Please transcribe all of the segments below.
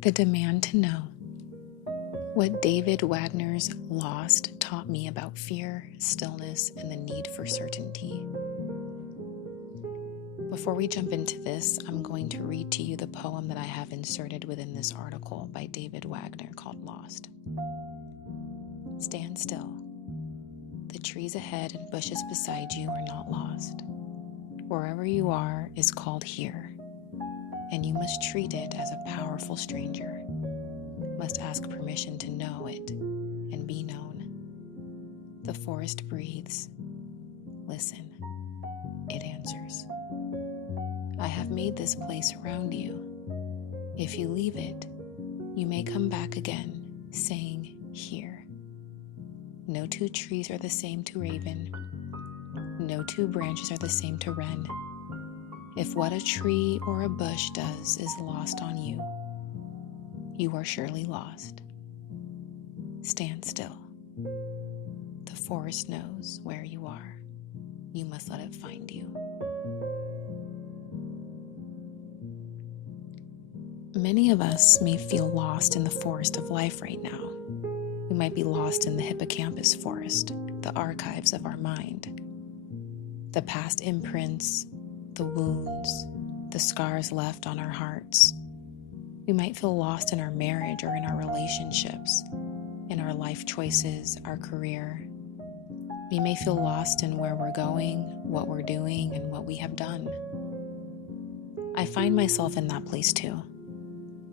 The demand to know. What David Wagner's Lost taught me about fear, stillness, and the need for certainty. Before we jump into this, I'm going to read to you the poem that I have inserted within this article by David Wagner called Lost. Stand still. The trees ahead and bushes beside you are not lost. Wherever you are is called here, and you must treat it as a powerful stranger, must ask permission to know it and be known. The forest breathes. Listen, it answers. I have made this place around you. If you leave it, you may come back again, saying, here. No two trees are the same to raven. No two branches are the same to wren. If what a tree or a bush does is lost on you, you are surely lost. Stand still. The forest knows where you are. You must let it find you. Many of us may feel lost in the forest of life right now. We might be lost in the hippocampus forest, the archives of our mind. The past imprints, the wounds, the scars left on our hearts. We might feel lost in our marriage or in our relationships, in our life choices, our career. We may feel lost in where we're going, what we're doing, and what we have done. I find myself in that place too.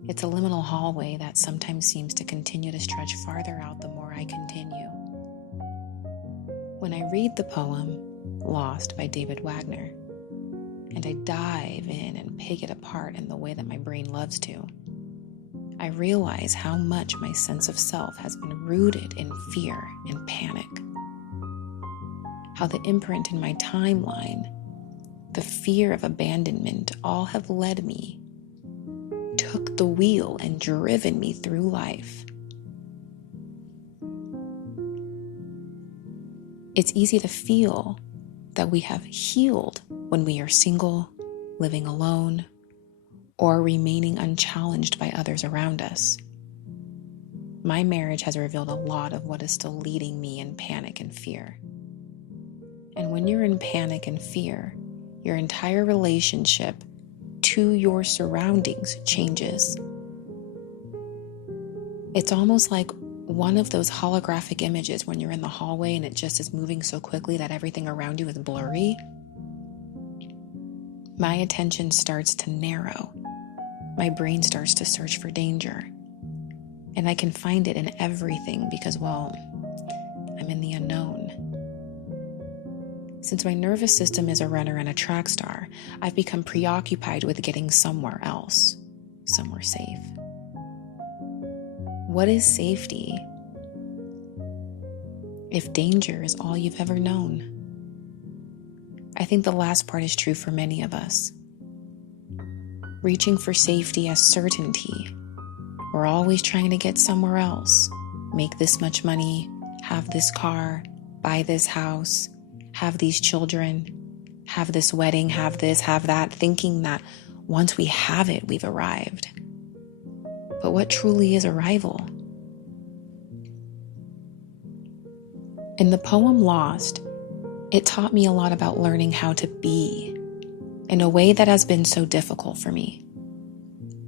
It's a liminal hallway that sometimes seems to continue to stretch farther out the more I continue. When I read the poem, Lost by David Wagner, and I dive in and pick it apart in the way that my brain loves to, I realize how much my sense of self has been rooted in fear and panic. How the imprint in my timeline, the fear of abandonment, all have led me, took the wheel and driven me through life. It's easy to feel that we have healed when we are single, living alone, or remaining unchallenged by others around us. My marriage has revealed a lot of what is still leading me in panic and fear. And when you're in panic and fear, your entire relationship to your surroundings changes. It's almost like one of those holographic images when you're in the hallway and it just is moving so quickly that everything around you is blurry. My attention starts to narrow. My brain starts to search for danger. And I can find it in everything because, well, I'm in the unknown. Since my nervous system is a runner and a track star, I've become preoccupied with getting somewhere else, somewhere safe. What is safety if danger is all you've ever known? I think the last part is true for many of us. Reaching for safety as certainty. We're always trying to get somewhere else, make this much money, have this car, buy this house, have these children, have this wedding, have this, have that, thinking that once we have it, we've arrived. But what truly is arrival? In the poem Lost, it taught me a lot about learning how to be in a way that has been so difficult for me,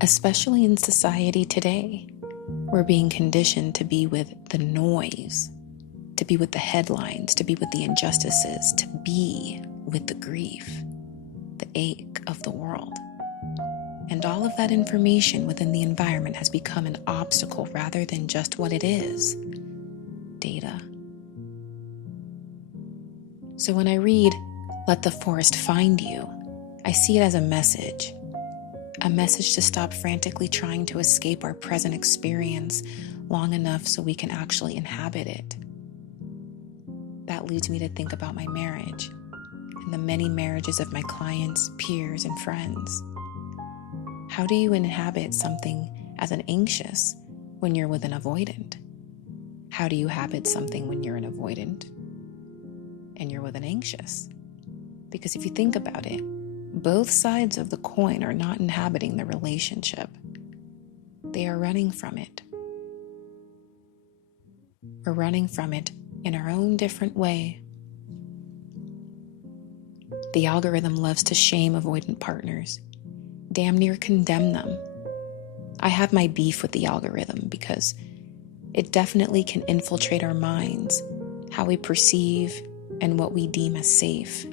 especially in society today. We're being conditioned to be with the noise, to be with the headlines, to be with the injustices, to be with the grief, the ache of the world. And all of that information within the environment has become an obstacle rather than just what it is, data. So when I read, "Let the forest find you," I see it as a message to stop frantically trying to escape our present experience long enough so we can actually inhabit it. That leads me to think about my marriage and the many marriages of my clients, peers, and friends. How do you inhabit something as an anxious when you're with an avoidant? How do you habit something when you're an avoidant and you're with an anxious? Because if you think about it, both sides of the coin are not inhabiting the relationship. They are running from it. We're running from it in our own different way. The algorithm loves to shame avoidant partners, damn near condemn them. I have my beef with the algorithm because it definitely can infiltrate our minds, how we perceive, and what we deem as safe.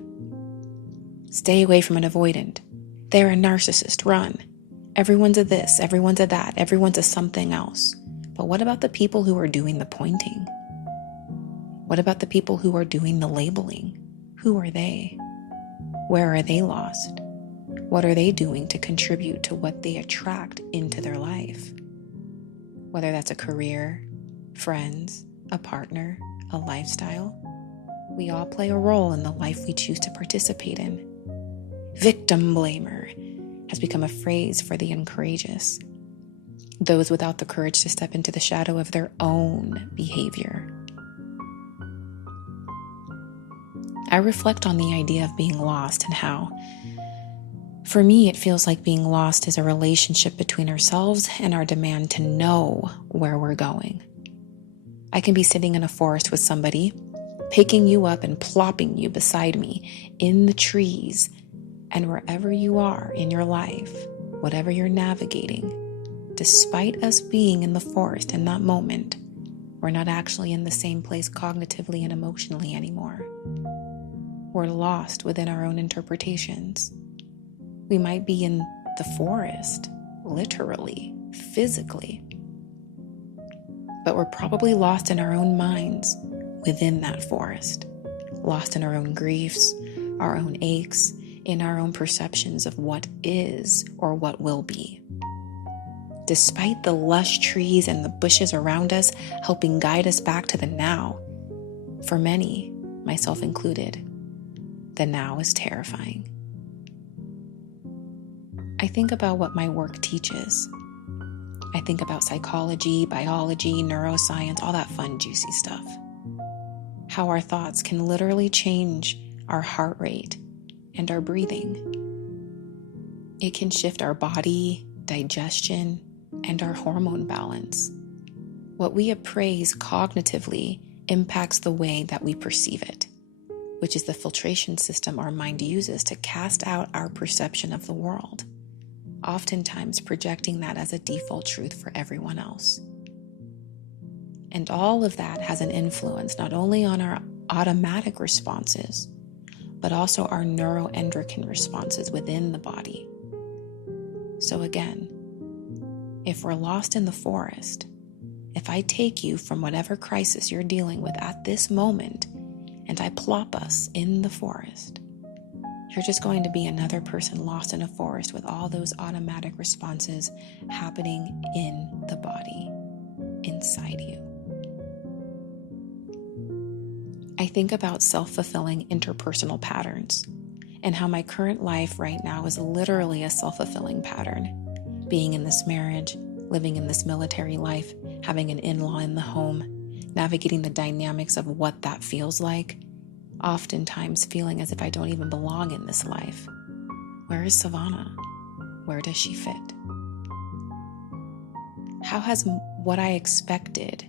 Stay away from an avoidant. They're a narcissist. Run. Everyone's a this, everyone's a that, everyone's a something else. But what about the people who are doing the pointing? What about the people who are doing the labeling? Who are they? Where are they lost? What are they doing to contribute to what they attract into their life? Whether that's a career, friends, a partner, a lifestyle, we all play a role in the life we choose to participate in. Victim blamer has become a phrase for the uncourageous, those without the courage to step into the shadow of their own behavior. I reflect on the idea of being lost and how, for me, it feels like being lost is a relationship between ourselves and our demand to know where we're going. I can be sitting in a forest with somebody, picking you up and plopping you beside me in the trees, and wherever you are in your life, whatever you're navigating, despite us being in the forest in that moment, we're not actually in the same place cognitively and emotionally anymore. We're lost within our own interpretations. We might be in the forest, literally, physically, but we're probably lost in our own minds within that forest, lost in our own griefs, our own aches, in our own perceptions of what is or what will be. Despite the lush trees and the bushes around us helping guide us back to the now, for many, myself included, the now is terrifying. I think about what my work teaches. I think about psychology, biology, neuroscience, all that fun, juicy stuff. How our thoughts can literally change our heart rate and our breathing. It can shift our body, digestion, and our hormone balance. What we appraise cognitively impacts the way that we perceive it, which is the filtration system our mind uses to cast out our perception of the world, oftentimes projecting that as a default truth for everyone else. And all of that has an influence not only on our automatic responses, but also our neuroendocrine responses within the body. So again, if we're lost in the forest, if I take you from whatever crisis you're dealing with at this moment and I plop us in the forest, you're just going to be another person lost in a forest with all those automatic responses happening in the body, inside you. I think about self-fulfilling interpersonal patterns and how my current life right now is literally a self-fulfilling pattern. Being in this marriage, living in this military life, having an in-law in the home, navigating the dynamics of what that feels like, oftentimes feeling as if I don't even belong in this life. Where is Savannah? Where does she fit? How has what I expected,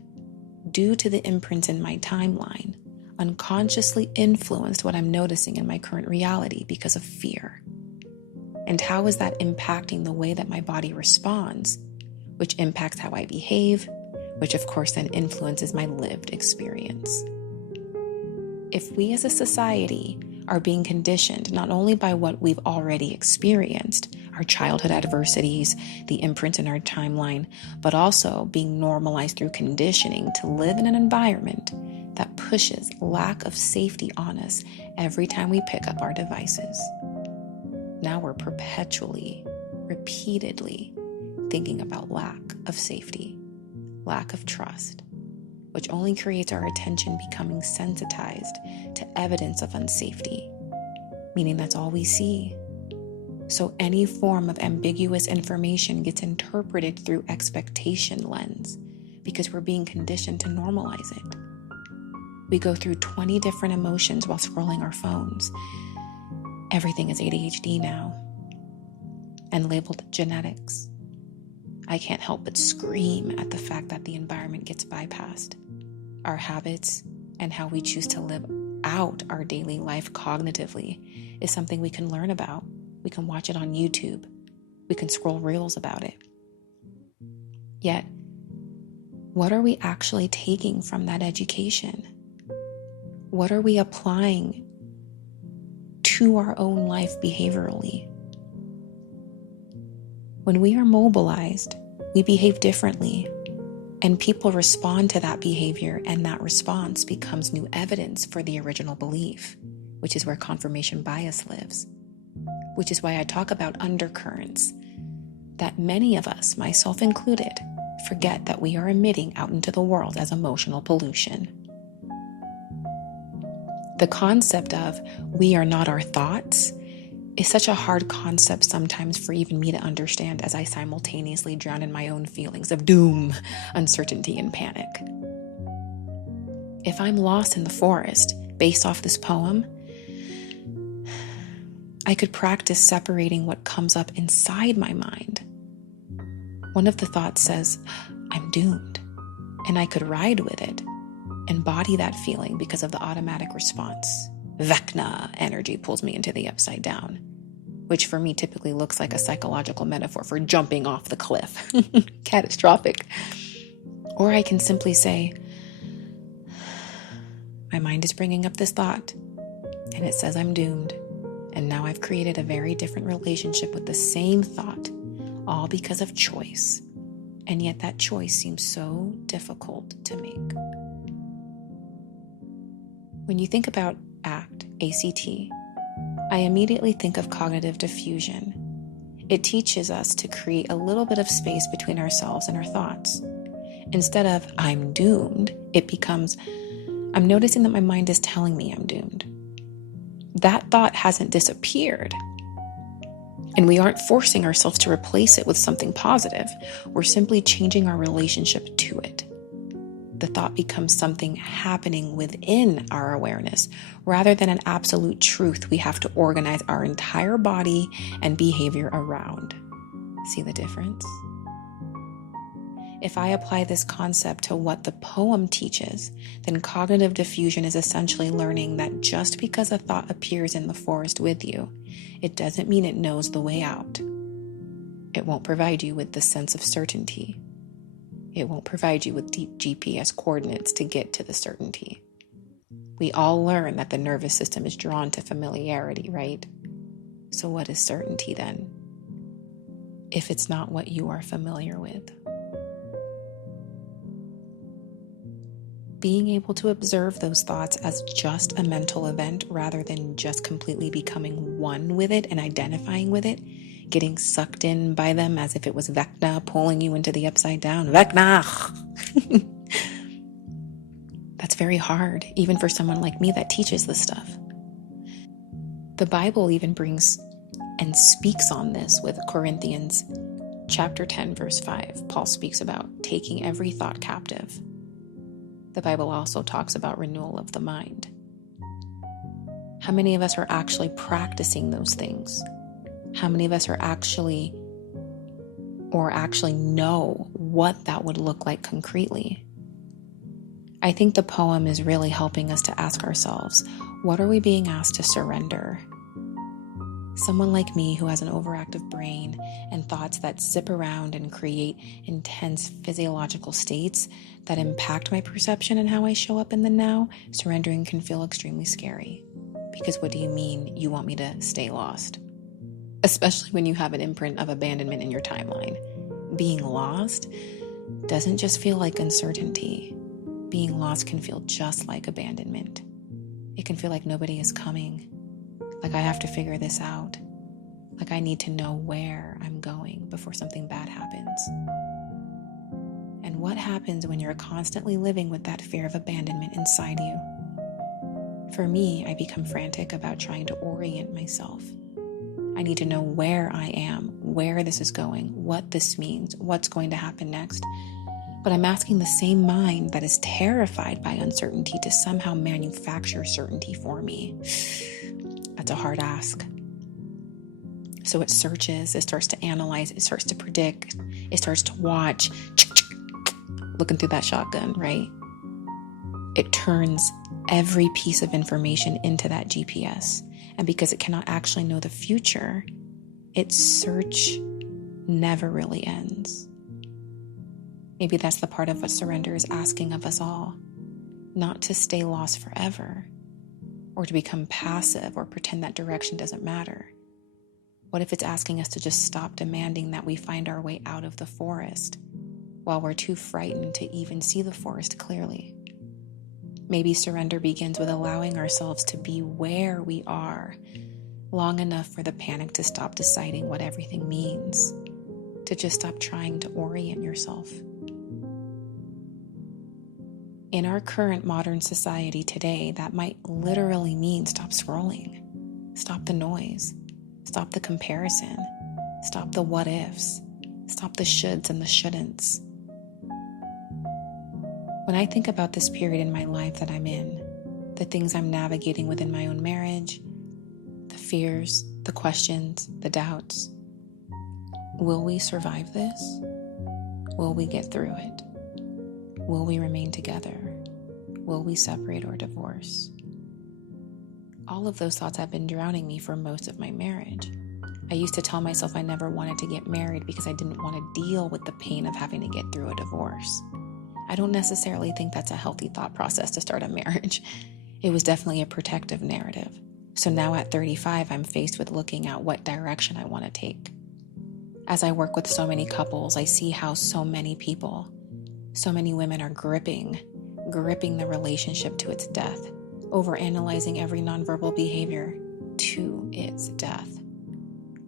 due to the imprints in my timeline, unconsciously influenced what I'm noticing in my current reality because of fear? And how is that impacting the way that my body responds, which impacts how I behave, which of course then influences my lived experience? If we as a society are being conditioned not only by what we've already experienced, our childhood adversities, the imprints in our timeline, but also being normalized through conditioning to live in an environment that pushes lack of safety on us every time we pick up our devices. Now we're perpetually, repeatedly thinking about lack of safety, lack of trust, which only creates our attention becoming sensitized to evidence of unsafety, meaning that's all we see. So any form of ambiguous information gets interpreted through expectation lens because we're being conditioned to normalize it. We go through 20 different emotions while scrolling our phones. Everything is ADHD now and labeled genetics. I can't help but scream at the fact that the environment gets bypassed. Our habits and how we choose to live out our daily life cognitively is something we can learn about. We can watch it on YouTube. We can scroll reels about it. Yet, what are we actually taking from that education? What are we applying to our own life behaviorally? When we are mobilized, we behave differently, and people respond to that behavior, and that response becomes new evidence for the original belief, which is where confirmation bias lives, which is why I talk about undercurrents that many of us, myself included, forget that we are emitting out into the world as emotional pollution. The concept of we are not our thoughts is such a hard concept sometimes for even me to understand, as I simultaneously drown in my own feelings of doom, uncertainty, and panic. If I'm lost in the forest based off this poem, I could practice separating what comes up inside my mind. One of the thoughts says, I'm doomed, and I could ride with it, embody that feeling because of the automatic response. Vecna energy pulls me into the upside down, which for me typically looks like a psychological metaphor for jumping off the cliff. Catastrophic. Or I can simply say, my mind is bringing up this thought, and it says I'm doomed. And now I've created a very different relationship with the same thought, all because of choice. And yet that choice seems so difficult to make. When you think about ACT, A-C-T, I immediately think of cognitive diffusion. It teaches us to create a little bit of space between ourselves and our thoughts. Instead of I'm doomed, it becomes I'm noticing that my mind is telling me I'm doomed. That thought hasn't disappeared. And we aren't forcing ourselves to replace it with something positive. We're simply changing our relationship to it. The thought becomes something happening within our awareness rather than an absolute truth we have to organize our entire body and behavior around. See the difference? If I apply this concept to what the poem teaches, then cognitive diffusion is essentially learning that just because a thought appears in the forest with you, it doesn't mean it knows the way out. It won't provide you with the sense of certainty. It won't provide you with deep GPS coordinates to get to the certainty. We all learn that the nervous system is drawn to familiarity, right? So what is certainty then, if it's not what you are familiar with? Being able to observe those thoughts as just a mental event rather than just completely becoming one with it and identifying with it, getting sucked in by them as if it was Vecna pulling you into the upside down. Vecna! That's very hard, even for someone like me that teaches this stuff. The Bible even brings and speaks on this with Corinthians chapter 10, verse 5. Paul speaks about taking every thought captive. The Bible also talks about renewal of the mind. How many of us are actually practicing those things? How many of us are actually know what that would look like concretely? I think the poem is really helping us to ask ourselves, what are we being asked to surrender? Someone like me who has an overactive brain and thoughts that zip around and create intense physiological states that impact my perception and how I show up in the now, surrendering can feel extremely scary. Because what do you mean you want me to stay lost? Especially when you have an imprint of abandonment in your timeline. Being lost doesn't just feel like uncertainty. Being lost can feel just like abandonment. It can feel like nobody is coming. Like I have to figure this out. Like I need to know where I'm going before something bad happens. And what happens when you're constantly living with that fear of abandonment inside you? For me, I become frantic about trying to orient myself. I need to know where I am, where this is going, what this means, what's going to happen next. But I'm asking the same mind that is terrified by uncertainty to somehow manufacture certainty for me. That's a hard ask. So it searches, it starts to analyze, it starts to predict, it starts to watch, looking through that shotgun, right? It turns every piece of information into that GPS. And because it cannot actually know the future, its search never really ends. Maybe that's the part of what surrender is asking of us all, not to stay lost forever, or to become passive or pretend that direction doesn't matter. What if it's asking us to just stop demanding that we find our way out of the forest while we're too frightened to even see the forest clearly? Maybe surrender begins with allowing ourselves to be where we are long enough for the panic to stop deciding what everything means, to just stop trying to orient yourself. In our current modern society today, that might literally mean stop scrolling, stop the noise, stop the comparison, stop the what ifs, stop the shoulds and the shouldn'ts. When I think about this period in my life that I'm in, the things I'm navigating within my own marriage, the fears, the questions, the doubts, will we survive this? Will we get through it? Will we remain together? Will we separate or divorce? All of those thoughts have been drowning me for most of my marriage. I used to tell myself I never wanted to get married because I didn't want to deal with the pain of having to get through a divorce. I don't necessarily think that's a healthy thought process to start a marriage. It was definitely a protective narrative. So now at 35, I'm faced with looking at what direction I want to take. As I work with so many couples, I see how so many people, so many women are gripping the relationship to its death, overanalyzing every nonverbal behavior to its death,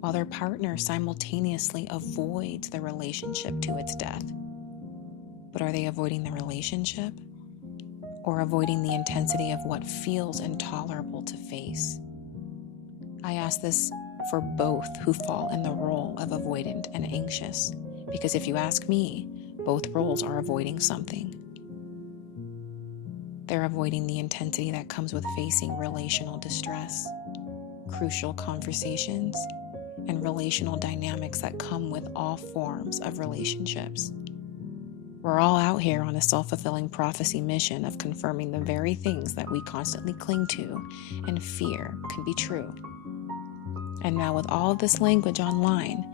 while their partner simultaneously avoids the relationship to its death. But are they avoiding the relationship or avoiding the intensity of what feels intolerable to face? I ask this for both who fall in the role of avoidant and anxious, because if you ask me, both roles are avoiding something. They're avoiding the intensity that comes with facing relational distress, crucial conversations, and relational dynamics that come with all forms of relationships. We're all out here on a self-fulfilling prophecy mission of confirming the very things that we constantly cling to and fear can be true. And now with all of this language online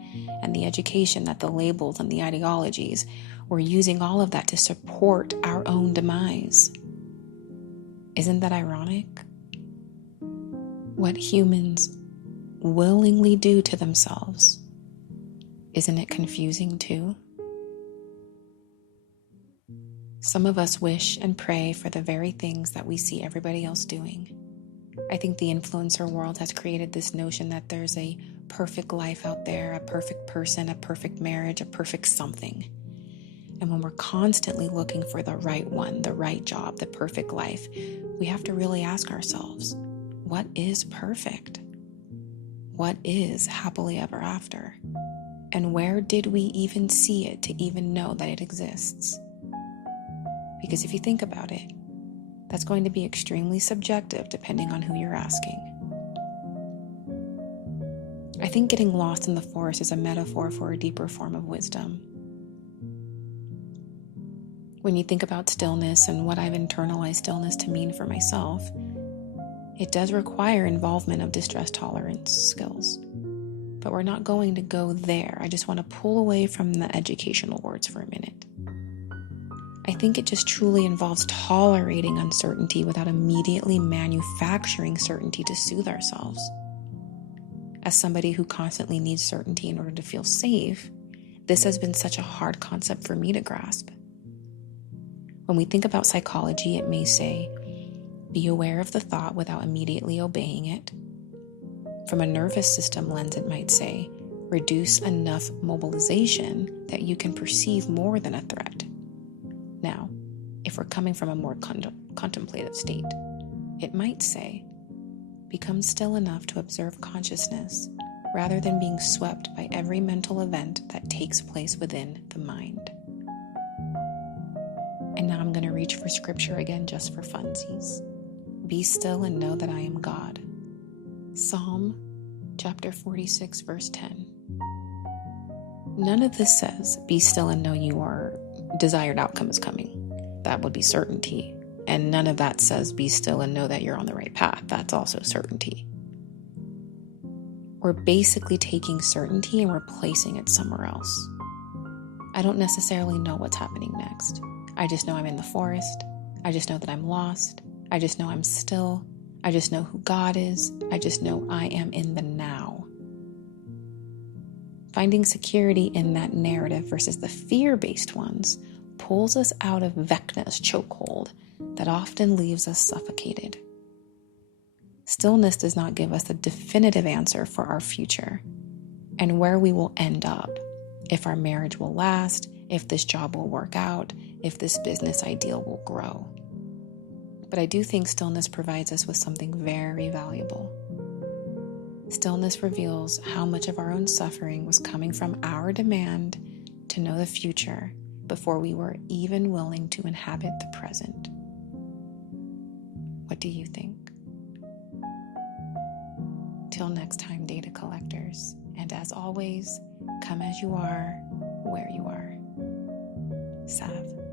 and the education that the labels and the ideologies, we're using all of that to support our own demise. Isn't that ironic? What humans willingly do to themselves, isn't it confusing too? Some of us wish and pray for the very things that we see everybody else doing. I think the influencer world has created this notion that there's a perfect life out there, a perfect person, a perfect marriage, a perfect something. And when we're constantly looking for the right one, the right job, the perfect life, we have to really ask ourselves, what is perfect? What is happily ever after? And where did we even see it to even know that it exists? Because if you think about it, that's going to be extremely subjective depending on who you're asking. I think getting lost in the forest is a metaphor for a deeper form of wisdom. When you think about stillness and what I've internalized stillness to mean for myself, it does require involvement of distress tolerance skills. But we're not going to go there. I just want to pull away from the educational words for a minute. I think it just truly involves tolerating uncertainty without immediately manufacturing certainty to soothe ourselves. As somebody who constantly needs certainty in order to feel safe, this has been such a hard concept for me to grasp. When we think about psychology, it may say, be aware of the thought without immediately obeying it. From a nervous system lens, it might say, reduce enough mobilization that you can perceive more than a threat. Now, if we're coming from a more contemplative state, it might say, become still enough to observe consciousness rather than being swept by every mental event that takes place within the mind. And now I'm going to reach for scripture again just for funsies. Be still and know that I am God. Psalm Chapter 46, verse 10. None of this says, be still and know your desired outcome is coming. That would be certainty. And none of that says, be still and know that you're on the right path. That's also certainty. We're basically taking certainty and replacing it somewhere else. I don't necessarily know what's happening next. I just know I'm in the forest. I just know that I'm lost. I just know I'm still. I just know who God is. I just know I am in the now. Finding security in that narrative versus the fear-based ones pulls us out of Vecna's chokehold that often leaves us suffocated. Stillness does not give us a definitive answer for our future and where we will end up, if our marriage will last, if this job will work out, if this business ideal will grow. But I do think stillness provides us with something very valuable. Stillness reveals how much of our own suffering was coming from our demand to know the future before we were even willing to inhabit the present. What do you think? Till next time, data collectors, and as always, come as you are, where you are. Sav.